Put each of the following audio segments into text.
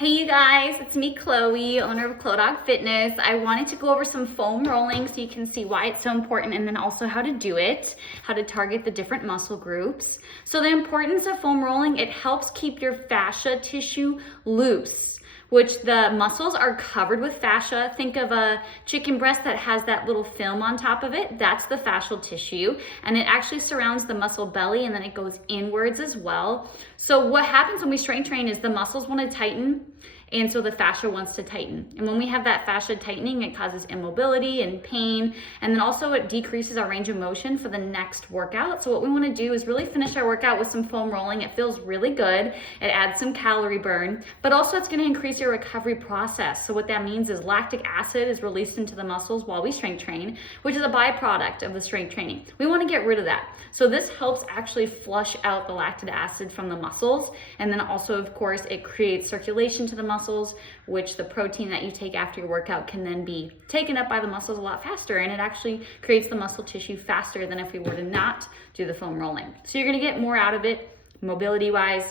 Hey you guys, it's me Chloe, owner of CloDog Fitness. I wanted to go over some foam rolling so you can see why it's so important and then also how to do it, how to target the different muscle groups. So the importance of foam rolling, it helps keep your fascia tissue loose, which the muscles are covered with fascia. Think of a chicken breast that has that little film on top of it. That's the fascial tissue, and it actually surrounds the muscle belly and then it goes inwards as well. So what happens when we strength train is the muscles want to tighten, and so the fascia wants to tighten. And when we have that fascia tightening, it causes immobility and pain, and then also it decreases our range of motion for the next workout. So what we want to do is really finish our workout with some foam rolling. It feels really good. It adds some calorie burn, but also it's going to increase your recovery process. So what that means is lactic acid is released into the muscles while we strength train, which is a byproduct of the strength training. We want to get rid of that. So this helps actually flush out the lactic acid from the muscles, and then also, of course, it creates circulation to the muscles, which the protein that you take after your workout can then be taken up by the muscles a lot faster, and it actually creates the muscle tissue faster than if we were to not do the foam rolling. So you're going to get more out of it, mobility wise.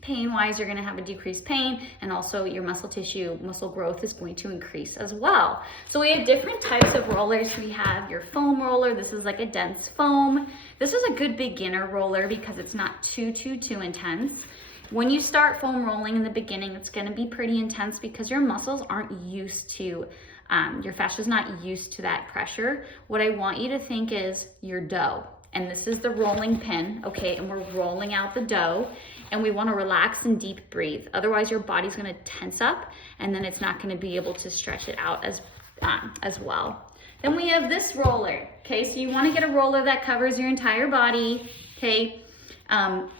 Pain wise, you're going to have a decreased pain, and also your muscle tissue, muscle growth is going to increase as well. So we have different types of rollers. We have your foam roller. This is like a dense foam. This is a good beginner roller because it's not too intense. When you start foam rolling in the beginning, it's going to be pretty intense because your muscles aren't used to, your fascia is not used to that pressure. What I want you to think is your dough. And this is the rolling pin, okay? And we're rolling out the dough, and we want to relax and deep breathe. Otherwise, your body's going to tense up, and then it's not going to be able to stretch it out as well. Then we have this roller, okay? So you want to get a roller that covers your entire body, okay?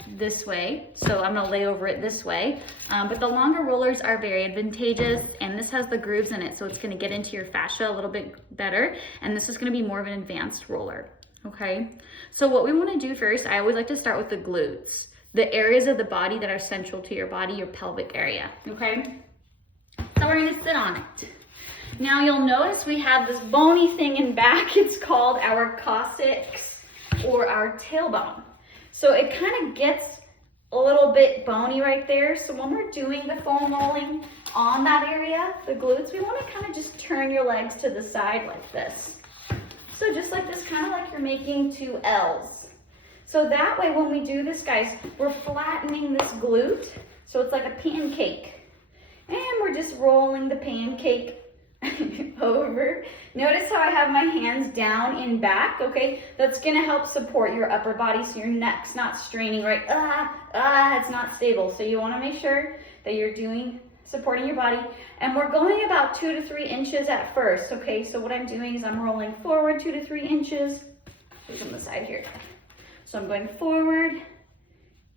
This way. So I'm going to lay over it this way. But the longer rollers are very advantageous, and this has the grooves in it, so it's going to get into your fascia a little bit better, and this is going to be more of an advanced roller. Okay, so what we want to do first, I always like to start with the glutes, the areas of the body that are central to your body, your pelvic area. Okay, so we're going to sit on it. Now you'll notice we have this bony thing in back. It's called our coccyx or our tailbone. So it kind of gets a little bit bony right there. So when we're doing the foam rolling on that area, the glutes, we want to kind of just turn your legs to the side like this. So just like this, kind of like you're making two L's. So that way when we do this, guys, we're flattening this glute. So it's like a pancake. And we're just rolling the pancake over. Notice how I have my hands down in back, okay? That's gonna help support your upper body so your neck's not straining, right? It's not stable. So you wanna make sure that you're supporting your body, and we're going about 2 to 3 inches at first, okay? So what I'm doing is I'm rolling forward 2 to 3 inches. Look on the side here. So I'm going forward,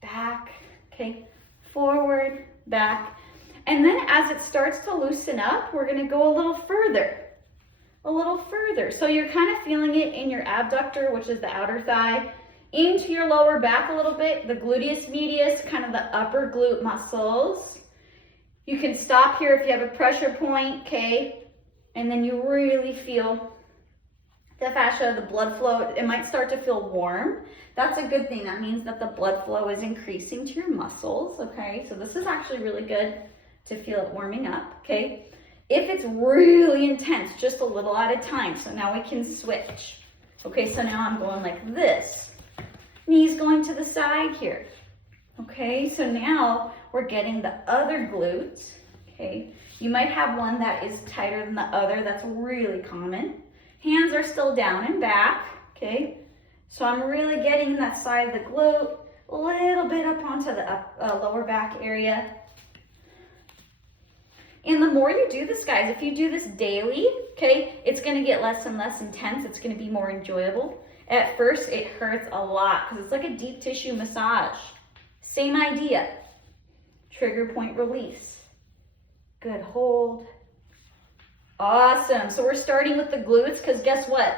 back, okay? Forward, back. And then as it starts to loosen up, we're gonna go a little further. So you're kind of feeling it in your abductor, which is the outer thigh, into your lower back a little bit, the gluteus medius, kind of the upper glute muscles. You can stop here if you have a pressure point, okay? And then you really feel the fascia, the blood flow. It might start to feel warm. That's a good thing. That means that the blood flow is increasing to your muscles, okay? So this is actually really good to feel it warming up, okay? If it's really intense, just a little at a time. So now we can switch. Okay, so now I'm going like this. Knees going to the side here. Okay, so now we're getting the other glutes, okay? You might have one that is tighter than the other. That's really common. Hands are still down and back, okay? So I'm really getting that side of the glute, a little bit up onto the lower back area. And the more you do this, guys, if you do this daily, okay, it's gonna get less and less intense. It's gonna be more enjoyable. At first, it hurts a lot because it's like a deep tissue massage. Same idea. Trigger point release. Good, hold. Awesome. So we're starting with the glutes because guess what?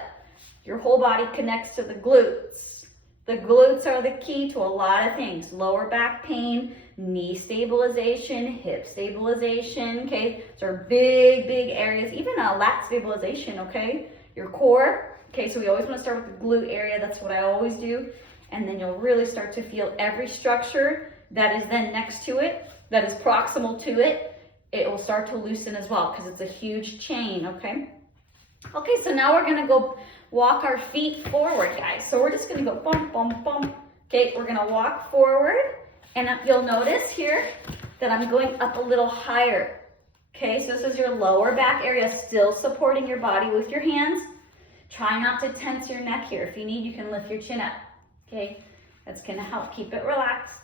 Your whole body connects to the glutes. The glutes are the key to a lot of things. Lower back pain, knee stabilization, hip stabilization, okay? Those are big areas. Even lat stabilization, okay? Your core, okay? So we always want to start with the glute area. That's what I always do. And then you'll really start to feel every structure that is then next to it that is proximal to it, it will start to loosen as well because it's a huge chain, okay? Okay, so now we're gonna go walk our feet forward, guys. So we're just gonna go bump, bump, bump. Okay, we're gonna walk forward, and you'll notice here that I'm going up a little higher. Okay, so this is your lower back area, still supporting your body with your hands. Try not to tense your neck here. If you need, you can lift your chin up. Okay, that's gonna help keep it relaxed.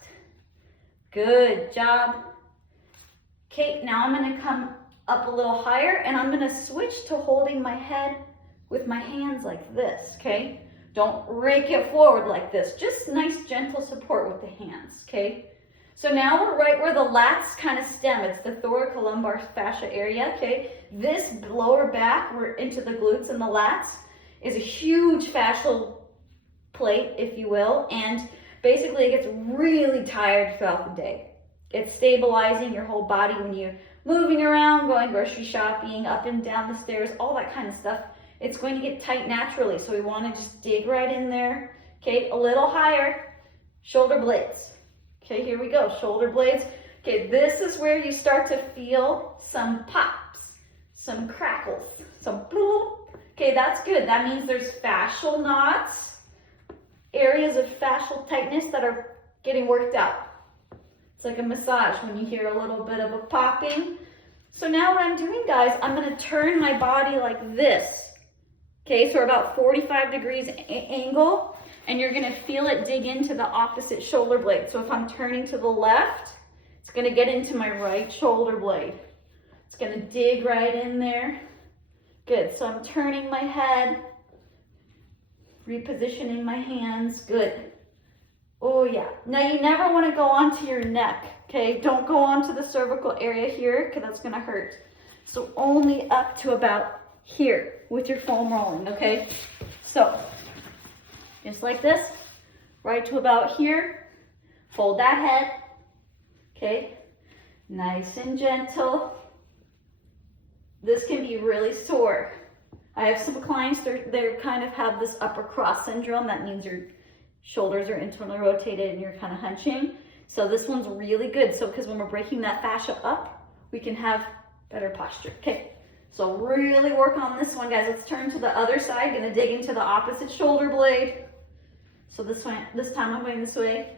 Good job. Okay, now I'm gonna come up a little higher, and I'm gonna switch to holding my head with my hands like this, okay? Don't rake it forward like this. Just nice, gentle support with the hands, okay? So now we're right where the lats kind of stem. It's the thoracolumbar fascia area, okay? This lower back, we're into the glutes and the lats, is a huge fascial plate, if you will, and basically it gets really tired throughout the day. It's stabilizing your whole body when you're moving around, going grocery shopping, up and down the stairs, all that kind of stuff. It's going to get tight naturally, so we want to just dig right in there. Okay, a little higher, shoulder blades. Okay, here we go, shoulder blades. Okay, this is where you start to feel some pops, some crackles, some bloop. Okay, that's good. That means there's fascial knots, areas of fascial tightness that are getting worked out. It's like a massage when you hear a little bit of a popping. So now what I'm doing, guys, I'm gonna turn my body like this. Okay, so about 45 degrees angle, and you're gonna feel it dig into the opposite shoulder blade. So if I'm turning to the left, it's gonna get into my right shoulder blade. It's gonna dig right in there. Good, so I'm turning my head, repositioning my hands, good. Oh yeah, now you never wanna go onto your neck, okay? Don't go onto the cervical area here, because that's gonna hurt. So only up to about here with your foam rolling, okay? So, just like this, right to about here, fold that head, okay? Nice and gentle. This can be really sore. I have some clients, they kind of have this upper cross syndrome. That means your shoulders are internally rotated and you're kind of hunching. So this one's really good. So, because when we're breaking that fascia up, we can have better posture, okay? So really work on this one, guys. Let's turn to the other side. Gonna dig into the opposite shoulder blade. So this time I'm going this way.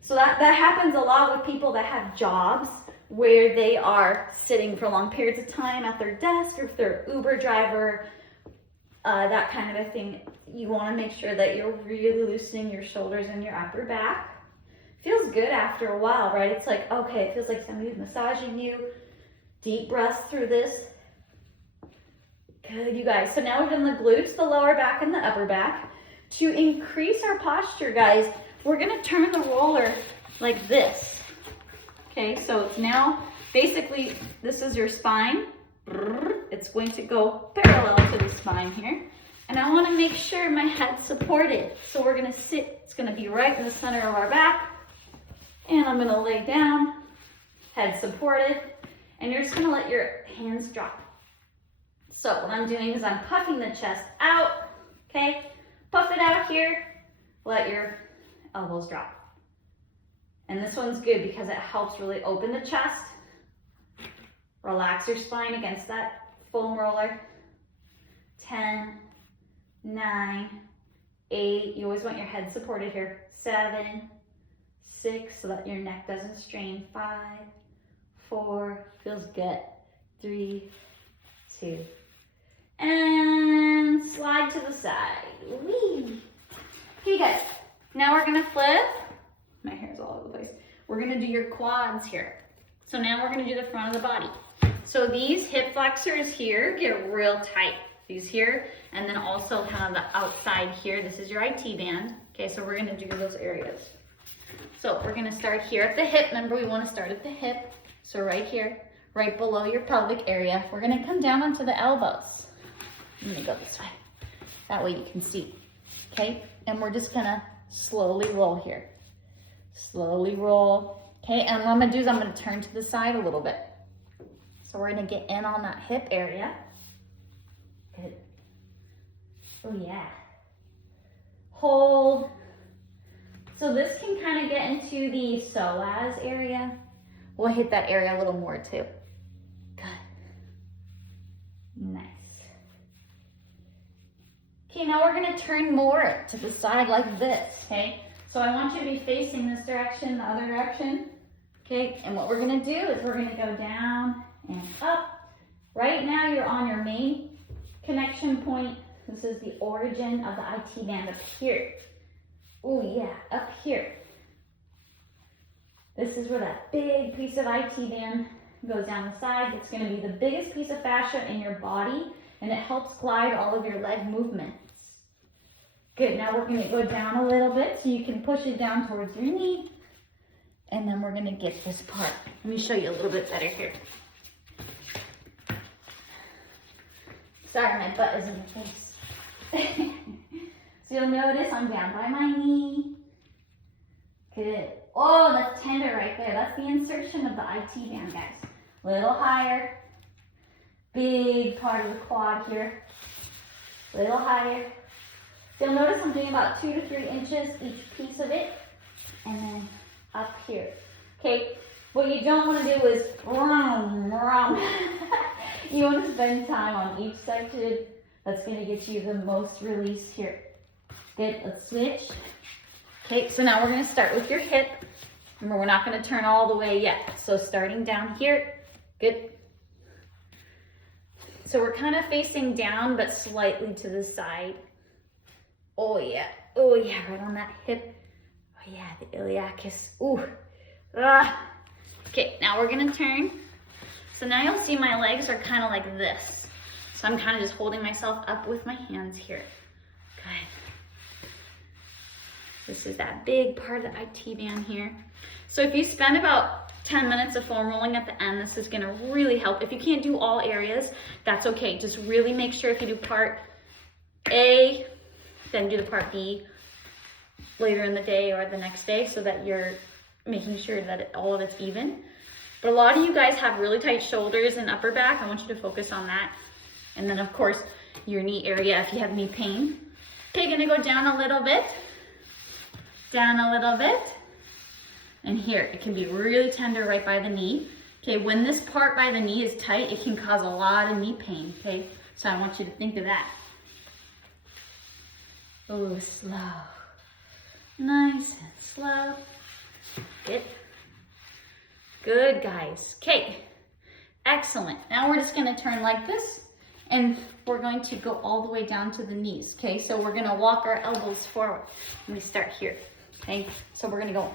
So that happens a lot with people that have jobs where they are sitting for long periods of time at their desk, or if they're an Uber driver, that kind of a thing. You wanna make sure that you're really loosening your shoulders and your upper back. Feels good after a while, right? It's like, okay, it feels like somebody's massaging you. Deep breaths through this. Good, you guys. So now we've done the glutes, the lower back, and the upper back. To increase our posture, guys, we're gonna turn the roller like this. Okay, so it's now, basically, this is your spine. It's going to go parallel to the spine here. And I wanna make sure my head's supported. So we're gonna sit, it's gonna be right in the center of our back. And I'm gonna lay down, head supported, and you're just gonna let your hands drop. So what I'm doing is I'm puffing the chest out, okay? Puff it out here, let your elbows drop. And this one's good because it helps really open the chest. Relax your spine against that foam roller. 10, 9, 8, you always want your head supported here. 7, 6, so that your neck doesn't strain. 5, 4, feels good. 3, 2, and slide to the side. Whee! Okay guys, now we're gonna flip. My hair's all over the place. We're gonna do your quads here. So now we're gonna do the front of the body. So these hip flexors here get real tight. These here, and then also kind of the outside here. This is your IT band. Okay, so we're gonna do those areas. So we're gonna start here at the hip. Remember, we wanna start at the hip. So right here, right below your pelvic area. We're gonna come down onto the elbows. I'm gonna go this way. That way you can see, okay? And we're just gonna slowly roll here. Slowly roll, okay? And what I'm gonna do is I'm gonna turn to the side a little bit. So we're gonna get in on that hip area. Good. Oh yeah. Hold. So this can kind of get into the psoas area, We'll hit that area a little more too. Good. Nice. Okay, now we're gonna turn more to the side like this, okay? So I want you to be facing this direction, the other direction, okay? And what we're gonna do is we're gonna go down and up. Right now you're on your main connection point. This is the origin of the IT band up here. Oh yeah, up here. This is where that big piece of IT band goes down the side. It's gonna be the biggest piece of fascia in your body, and it helps glide all of your leg movements. Good, now we're gonna go down a little bit so you can push it down towards your knee. And then we're gonna get this part. Let me show you a little bit better here. Sorry, my butt is in the face. So you'll notice I'm down by my knee. Good. Oh, that's tender right there. That's the insertion of the IT band, guys. A little higher. Big part of the quad here. A little higher. You'll notice I'm doing about 2 to 3 inches each piece of it. And then up here. Okay, what you don't want to do is you want to spend time on each section. That's going to get you the most release here. Good, let's switch. Okay, so now we're going to start with your hip. Remember, we're not going to turn all the way yet. So starting down here, good. So we're kind of facing down, but slightly to the side. Oh yeah, right on that hip. Oh yeah, the iliacus. Ooh, ah. Okay, now we're gonna turn. So now you'll see my legs are kind of like this. So I'm kind of just holding myself up with my hands here. Good. This is that big part of the IT band here. So if you spend about 10 minutes of foam rolling at the end, this is gonna really help. If you can't do all areas, that's okay. Just really make sure if you do part A, then do the part B later in the day or the next day so that you're making sure that all of it's even. But a lot of you guys have really tight shoulders and upper back. I want you to focus on that. And then of course, your knee area if you have knee pain. Okay, gonna go down a little bit. Down a little bit. And here, it can be really tender right by the knee. Okay, when this part by the knee is tight, it can cause a lot of knee pain, okay? So I want you to think of that. Oh, slow. Nice and slow. Good. Good, guys. Okay. Excellent. Now we're just going to turn like this, and we're going to go all the way down to the knees. Okay, so we're going to walk our elbows forward. Let me start here. Okay, so we're going to go.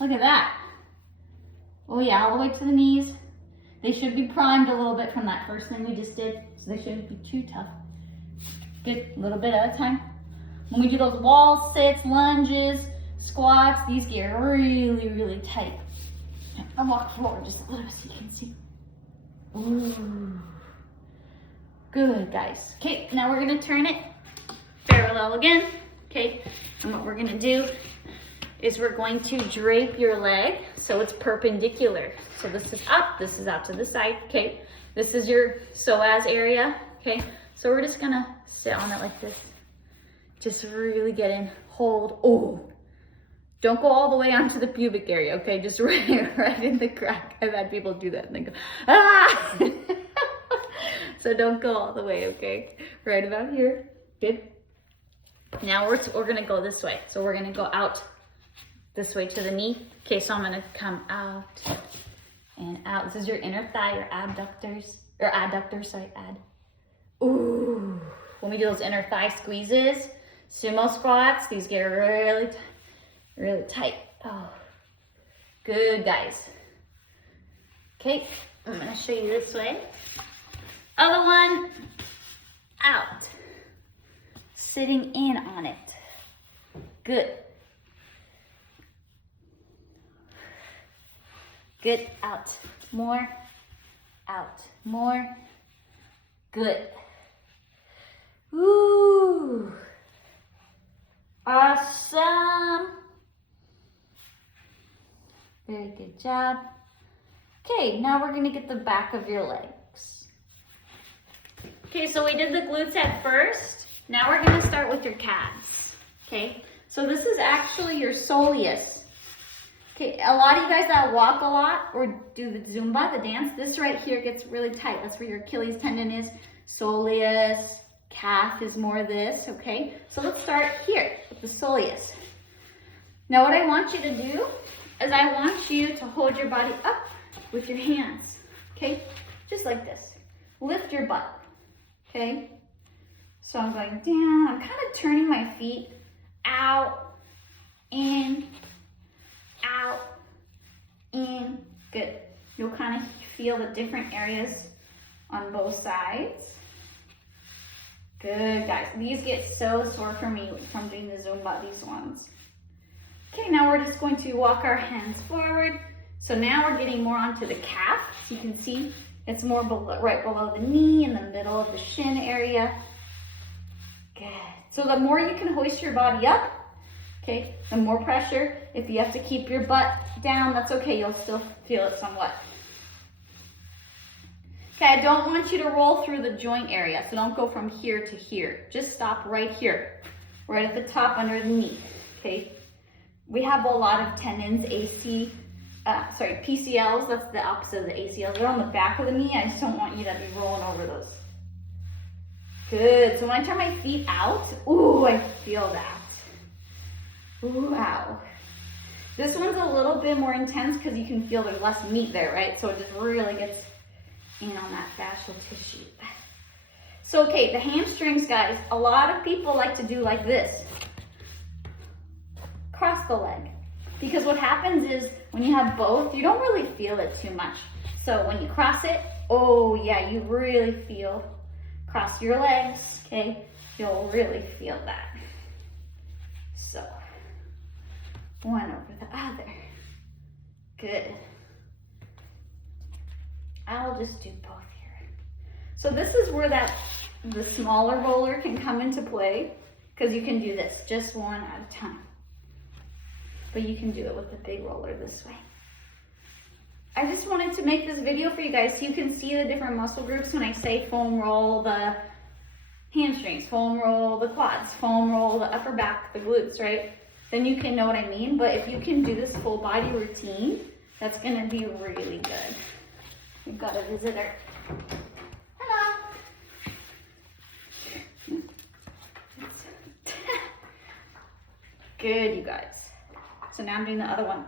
Look at that. Oh, yeah, all the way to the knees. They should be primed a little bit from that first thing we just did, so they shouldn't be too tough. Good, a little bit at a time. When we do those wall sits, lunges, squats, these get really, really tight. I'll walk forward just a little so you can see. Ooh. Good, guys. Okay, now we're gonna turn it parallel again. Okay, and what we're gonna do is we're going to drape your leg so it's perpendicular. So this is up, this is out to the side, okay? This is your psoas area, okay? So we're just gonna sit on it like this. Just really get in, hold, oh. Don't go all the way onto the pubic area, okay? Just right in the crack. I've had people do that and they go, ah! So don't go all the way, okay? Right about here, good. Now we're gonna go this way. So we're gonna go out this way to the knee. Okay, so I'm gonna come out and out. This is your inner thigh, your abductors, or adductors, sorry, ad. Ooh, when we do those inner thigh squeezes, sumo squats, these get really tight. Oh, good, guys. Okay, I'm gonna show you this way. Other one, out. Sitting in on it. Good. Good, out. More, out. More. Good. Ooh. Awesome. Very good job. Okay, now we're gonna get the back of your legs. Okay, so we did the glutes at first. Now we're gonna start with your calves, okay? So this is actually your soleus. Okay, a lot of you guys that walk a lot or do the Zumba, the dance, this right here gets really tight. That's where your Achilles tendon is, soleus, calf is more this, okay? So let's start here with the soleus. Now what I want you to do is I want you to hold your body up with your hands, okay? Just like this. Lift your butt, okay? So I'm going down, I'm kind of turning my feet out, in, out, in. Good. You'll kind of feel the different areas on both sides. Good, guys. These get so sore for me from doing the Zumba, these ones. Okay, now we're just going to walk our hands forward. So now we're getting more onto the calf. So you can see it's more below, right below the knee, in the middle of the shin area. Good. So the more you can hoist your body up, okay, the more pressure. If you have to keep your butt down, that's okay. You'll still feel it somewhat. Okay, I don't want you to roll through the joint area, so don't go from here to here. Just stop right here, right at the top under the knee, okay? We have a lot of tendons, PCLs, that's the opposite of the ACLs. They're on the back of the knee. I just don't want you to be rolling over those. Good, so when I turn my feet out, ooh, I feel that. Ooh, ow. This one's a little bit more intense because you can feel there's less meat there, right? So it just really gets in on that fascial tissue. So, okay, the hamstrings, guys, a lot of people like to do like this. Cross the leg. Because what happens is when you have both, you don't really feel it too much. So when you cross it, oh yeah, you really feel, cross your legs, okay? You'll really feel that. So, one over the other. Good. I'll just do both here. So this is where the smaller roller can come into play, because you can do this just one at a time. But you can do it with the big roller this way. I just wanted to make this video for you guys so you can see the different muscle groups when I say foam roll the hamstrings, foam roll the quads, foam roll the upper back, the glutes, right? Then you can know what I mean. But if you can do this full body routine, that's gonna be really good. We've got a visitor. Hello. Good, you guys. So now I'm doing the other one.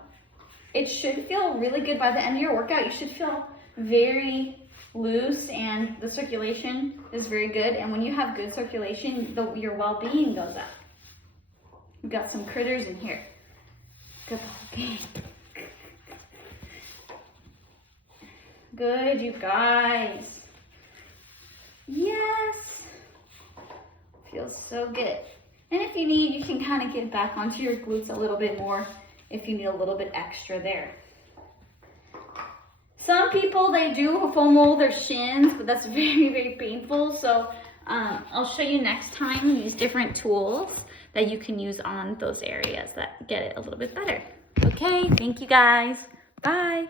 It should feel really good by the end of your workout. You should feel very loose and the circulation is very good. And when you have good circulation, your well-being goes up. We've got some critters in here. Good well-being. Good, you guys. Yes. Feels so good. And if you need, you can kind of get back onto your glutes a little bit more if you need a little bit extra there. Some people, they do foam roll their shins, but that's very, very painful. So I'll show you next time these different tools that you can use on those areas that get it a little bit better. Okay, thank you guys. Bye.